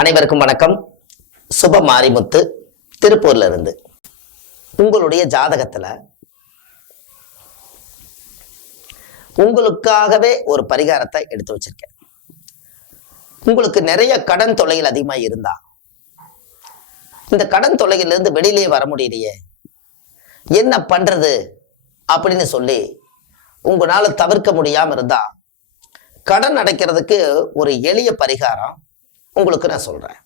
அனைவருக்கும் வணக்கம். சுப மாரிமுத்து, திருப்பூர்ல இருந்து. உங்களுடைய ஜாதகத்துல உங்களுக்காகவே ஒரு பரிகாரத்தை எடுத்து வச்சிருக்கேன். உங்களுக்கு நிறைய கடன் தொல்லைகள் அதிகமா இருந்தா, இந்த கடன் தொல்லையிலிருந்து வெளியிலே வர முடியலையே, என்ன பண்றது அப்படின்னு சொல்லி உங்களால தவிர்க்க முடியாம இருந்தா, கடன் அடைக்கிறதுக்கு ஒரு எளிய பரிகாரம் உங்களுக்கு நான் சொல்றேன்.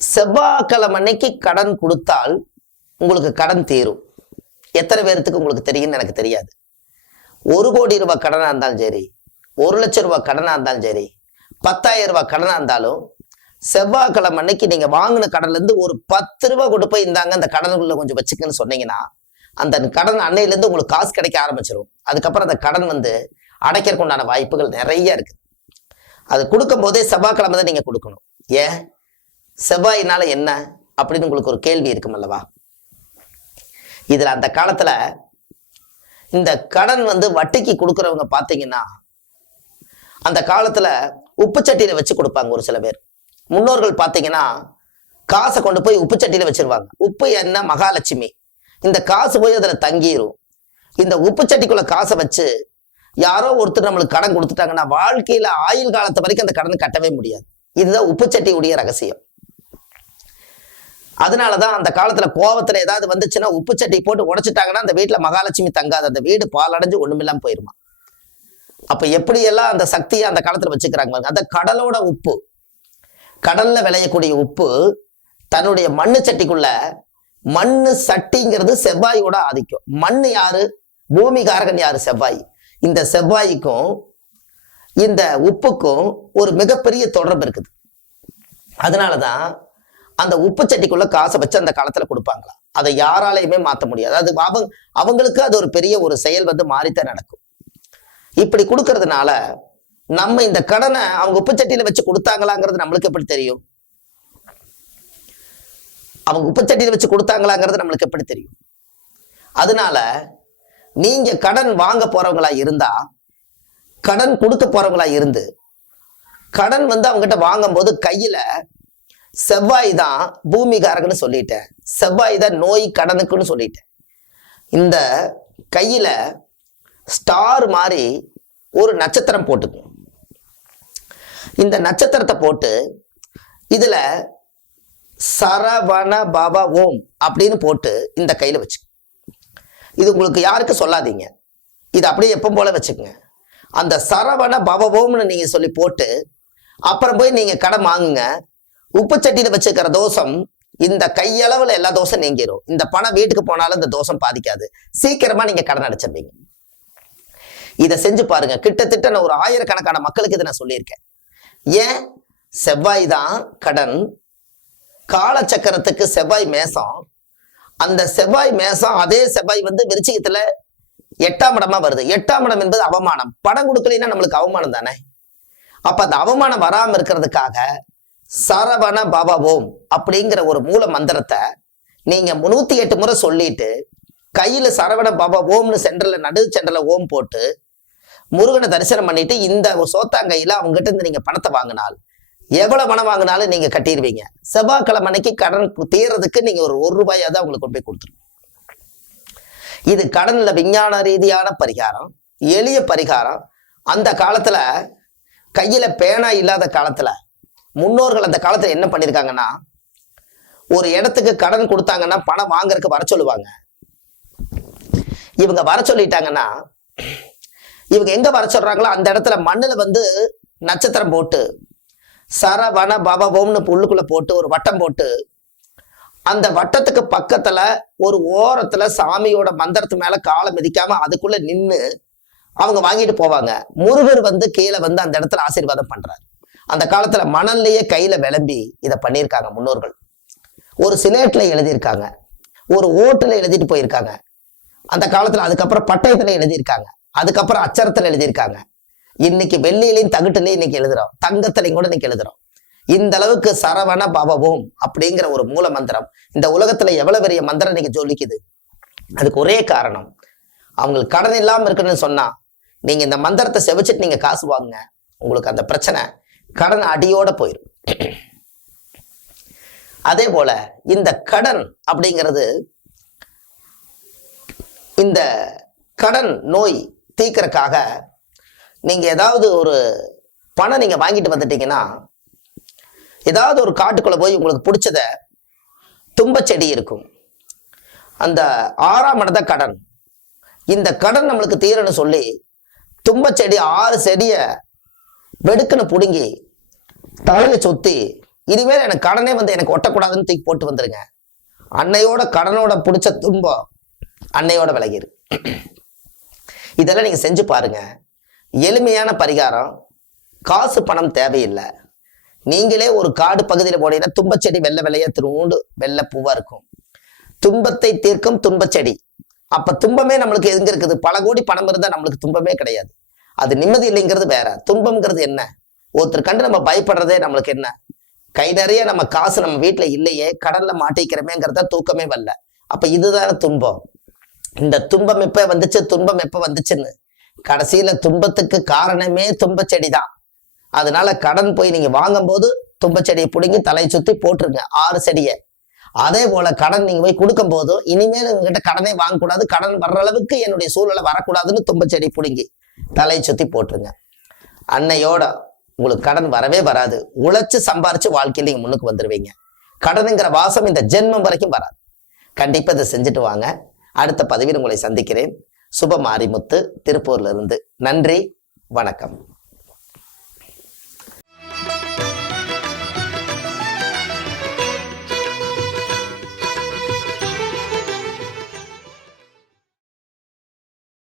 செவ்வாய்க்கிழமை அன்னைக்கு கடன் கொடுத்தால் உங்களுக்கு கடன் தீரும். எத்தனை பேருக்கு உங்களுக்கு தெரியும்னு எனக்கு தெரியாது. 1 கோடி ரூபாய் கடனா இருந்தாலும் சரி, 1 லட்சம் ரூபாய் கடனா இருந்தாலும் சரி, 10,000 ரூபாய் கடனா இருந்தாலும் செவ்வாய்க்கிழமை அன்னைக்கு நீங்க வாங்கின கடன்ல இருந்து ஒரு 10 ரூபாய் கொண்டு போய் இந்தாங்க அந்த கடனுக்குள்ள கொஞ்சம் வச்சுக்கன்னு சொன்னீங்கன்னா, அந்த கடன் அன்னையில இருந்து உங்களுக்கு காசு கிடைக்க ஆரம்பிச்சிடும். அதுக்கப்புறம் அந்த கடன் அடைக்கிறதுக்கு உண்டான வாய்ப்புகள் நிறைய இருக்கு. அது கொடுக்கும் போதே செவ்வாய்க்கிழமை தான் நீங்க கொடுக்கணும். ஏன் செவ்வாயினால என்ன அப்படின்னு உங்களுக்கு ஒரு கேள்வி இருக்கும் அல்லவா? இதுல அந்த காலத்துல இந்த கடன் வட்டிக்கு கொடுக்குறவங்க பாத்தீங்கன்னா, அந்த காலத்துல உப்பு சட்டியில வச்சு கொடுப்பாங்க. ஒரு சில பேர் முன்னோர்கள் பாத்தீங்கன்னா காசை கொண்டு போய் உப்பு சட்டியில வச்சிருவாங்க. உப்பு என்ன மகாலட்சுமி, இந்த காசு போய் அதுல தங்கிரும். இந்த உப்பு சட்டிக்குள்ள காசை வச்சு யாரோ ஒருத்தர் நம்மளுக்கு கடன் கொடுத்துட்டாங்கன்னா வாழ்க்கையில ஆயுள் காலத்து வரைக்கும் அந்த கடனை கட்டவே முடியாது. இதுதான் உப்பு சட்டியுடைய ரகசியம். அதனாலதான் அந்த காலத்துல கோவத்துல ஏதாவது வந்துச்சுன்னா உப்பு சட்டி போட்டு உடைச்சிட்டாங்கன்னா அந்த வீட்டுல மகாலட்சுமி தங்காது, அந்த வீடு பாலடைஞ்சு ஒண்ணுமில்லாம போயிருமா. அப்ப எப்படியெல்லாம் அந்த சக்தியை அந்த காலத்துல வச்சுக்கிறாங்க. அந்த கடலோட உப்பு, கடல்ல விளையக்கூடிய உப்பு தன்னுடைய மண்ணு சட்டிக்குள்ள, மண்ணு சட்டிங்கிறது செவ்வாயோட ஆதிக்கம். மண்ணு யாரு? பூமிகாரகன் யாரு? செவ்வாய். இந்த செவ்வாய்க்கும் இந்த உப்புக்கும் ஒரு மிகப்பெரிய தொடர்பு இருக்குது. அதனாலதான் அந்த உப்பு சட்டிக்குள்ள காசை வச்சு அந்த காலத்துல கொடுப்பாங்களா. அதை யாராலையுமே மாற்ற முடியாது. அது அவங்களுக்கு அது ஒரு பெரிய ஒரு செயல் மாறித்தான் நடக்கும். இப்படி கொடுக்கறதுனால நம்ம இந்த கடனை அவங்க உப்பு சட்டியில வச்சு கொடுத்தாங்களாங்கிறது நம்மளுக்கு எப்படி தெரியும்? அவங்க உப்பு சட்டியில வச்சு கொடுத்தாங்களாங்கிறது நம்மளுக்கு எப்படி தெரியும்? அதனால நீங்க கடன் வாங்க போறவங்களா இருந்தா, கடன் கொடுக்க போறவங்களா இருந்து, கடன் அவங்ககிட்ட வாங்கும் போது கையில செவ்வாய் தான் பூமிகாரகன்னு சொல்லிட்டேன், செவ்வாய் தான் நோய் கடனுக்குன்னு சொல்லிட்டேன். இந்த கையில ஸ்டார் மாதிரி ஒரு நட்சத்திரம் போட்டுக்கும். இந்த நட்சத்திரத்தை போட்டு இதுல சரவண பவ ஓம் அப்படின்னு போட்டு இந்த கையில வச்சு, இது உங்களுக்கு யாருக்கு சொல்லாதீங்க, இது அப்படியே எப்போ போல வச்சுக்கோங்க. அந்த சரவண பவவோம்னு நீங்க சொல்லி போட்டு அப்புறம் போய் நீங்க கடன் வாங்குங்க. உப்பு சட்டியில வச்சுக்கிற தோஷம் இந்த கையளவுல எல்லா தோஷம் நீங்கிரும். இந்த பணம் வீட்டுக்கு போனாலும் இந்த தோஷம் பாதிக்காது. சீக்கிரமா நீங்க கடன் அடைச்சிருவீங்க. இதை செஞ்சு பாருங்க. கிட்டத்தட்ட நான் ஒரு 1000கணக்கான மக்களுக்கு இதை நான் சொல்லியிருக்கேன். ஏன்? செவ்வாய் தான் கடன், காலச்சக்கரத்துக்கு செவ்வாய் மேசம். அந்த செவ்வாய் மேசம், அதே செவ்வாய் விருச்சிகத்துல 8ஆம் இடமா வருது. 8ஆம் இடம் என்பது அவமானம். படம் கொடுக்கலைன்னா நம்மளுக்கு அவமானம் தானே. அப்ப அந்த அவமானம் வராம இருக்கிறதுக்காக சரவண பவவோம் அப்படிங்கிற ஒரு மூல மந்திரத்தை நீங்க 308 முறை சொல்லிட்டு கையில சரவண பவவோம்னு சென்டர்ல, நடு சென்டர்ல ஓம் போட்டு முருகனை தரிசனம் பண்ணிட்டு இந்த சோத்தாங்கையில அவங்ககிட்ட இருந்து நீங்க பணத்தை வாங்கினால், எவ்வளவு பணம் வாங்கினாலும் நீங்க கட்டிடுவீங்க. செவ்வாய்க்கிழமை அன்னைக்கு கடன் தீர்றதுக்கு நீங்க ஒரு 1 ரூபாயாவது அவங்களுக்கு கொண்டு போய் கொடுத்துருங்க. இது கடன்ல விஞ்ஞான ரீதியான பரிகாரம், எளிய பரிகாரம். அந்த காலத்துல கையில பேனா இல்லாத காலத்துல முன்னோர்கள் அந்த காலத்துல என்ன பண்ணிருக்காங்கன்னா, ஒரு இடத்துக்கு கடன் கொடுத்தாங்கன்னா பணம் வாங்குறதுக்கு வர சொல்லுவாங்க. இவங்க வர சொல்லிட்டாங்கன்னா, இவங்க எங்க வர சொல்றாங்களோ அந்த இடத்துல மண்ணுல நட்சத்திரம் போட்டு சரவண பவவோம்னு உள்ளுக்குள்ள போட்டு ஒரு வட்டம் போட்டு, அந்த வட்டத்துக்கு பக்கத்துல ஒரு ஓரத்துல சாமியோட மந்திரத்து மேல காலை மிதிக்காம அதுக்குள்ள நின்று அவங்க வாங்கிட்டு போவாங்க. முருகர் கீழே அந்த இடத்துல ஆசீர்வாதம் பண்றாரு. அந்த காலத்துல மணல்லையே கையில விளம்பி இதை பண்ணியிருக்காங்க முன்னோர்கள். ஒரு சிலேட்ல எழுதியிருக்காங்க, ஒரு ஓட்டுல எழுதிட்டு போயிருக்காங்க அந்த காலத்துல. அதுக்கப்புறம் பட்டயத்துல எழுதியிருக்காங்க, அதுக்கப்புறம் அச்சரத்துல எழுதியிருக்காங்க. இன்னைக்கு வெள்ளியிலையும் தகுட்டுலையும் இன்னைக்கு எழுதுறோம், தங்கத்திலையும் கூட இன்னைக்கு எழுதுறோம். இந்த அளவுக்கு சரவண பவவோம் அப்படிங்கிற ஒரு மூல மந்திரம் இந்த உலகத்துல எவ்வளவு பெரிய மந்திரம் இன்னைக்கு ஜொலிக்குது. அதுக்கு ஒரே காரணம், அவங்களுக்கு கடன் இல்லாம இருக்குன்னு சொன்னா நீங்க இந்த மந்திரத்தை செவிச்சிட்டு நீங்க காசு வாங்குங்க, உங்களுக்கு அந்த பிரச்சனை கடன் அடியோட போயிடும். அதே போல இந்த கடன் அப்படிங்கிறது, இந்த கடன் நோய் தீர்க்கறதுக்காக நீங்க ஏதாவது ஒரு பணம் நீங்க வாங்கிட்டு வந்துட்டீங்கன்னா, ஏதாவது ஒரு காட்டுக்குள்ள போய் உங்களுக்கு பிடிச்சத, தும்பச்செடி இருக்கும், அந்த 6ஆம் இடத்த கடன், இந்த கடன் நம்மளுக்கு தீரன்னு சொல்லி தும்பச்செடி 6 செடிய வெடுக்குன்னு புடுங்கி தலையை சுத்தி, இனிமேல் எனக்கு கடனே வந்து எனக்கு ஒட்டக்கூடாதுன்னு தூக்கி போட்டு வந்துருங்க. அன்னையோட கடனோட பிடிச்ச துன்பம் அன்னையோட விலகிரு. இதெல்லாம் நீங்க செஞ்சு பாருங்க. எளிமையான பரிகாரம், காசு பணம் தேவையில்லை. நீங்களே ஒரு காடு பகுதியில் போனீங்கன்னா தும்பச்செடி வெள்ளை வெள்ளையா திருண்டு வெள்ளை பூவா இருக்கும். துன்பத்தை தீர்க்கும் துன்பச்செடி. அப்ப துன்பமே நம்மளுக்கு எங்க இருக்குது? பல கோடி பணம் இருந்தா நம்மளுக்கு துன்பமே கிடையாது. அது நிம்மதி இல்லைங்கிறது வேற. துன்பம்ங்கிறது என்ன? ஒருத்தர் கண்டு நம்ம பயப்படுறதே நம்மளுக்கு என்ன? கை நிறைய நம்ம காசு நம்ம வீட்டுல இல்லையே, கடல்ல மாட்டிக்கிறமேங்கிறத தூக்கமே வரல. அப்ப இதுதான துன்பம். இந்த துன்பம் எப்ப வந்துச்சு, துன்பம் எப்ப வந்துச்சுன்னு, கடைசியில துன்பத்துக்கு காரணமே துன்பச்செடி தான். அதனால கடன் போய் நீங்க வாங்கும் போது தும்பச்செடியை பிடுங்கி தலையை சுத்தி போட்டுருங்க 6 செடியை. அதே போல கடன் நீங்க போய் கொடுக்கும் போதும், இனிமேல் உங்ககிட்ட கடனே வாங்கக்கூடாது, கடன் வர்ற அளவுக்கு என்னுடைய சூழ்நிலை வரக்கூடாதுன்னு தும்பச்செடி பிடுங்கி தலையை சுத்தி போட்டுருங்க. அன்னையோட உங்களுக்கு கடன் வரவே வராது. உழைச்சு சம்பாரிச்சு வாழ்க்கையில் நீங்க முன்னுக்கு வந்துருவீங்க. கடனுங்கிற வாசம் இந்த ஜென்மம் வரைக்கும் வராது. கண்டிப்பா இதை செஞ்சுட்டு வாங்க. அடுத்த பதிவில் உங்களை சந்திக்கிறேன். சுப மாரிமுத்து, திருப்பூர்ல இருந்து. நன்றி, வணக்கம்.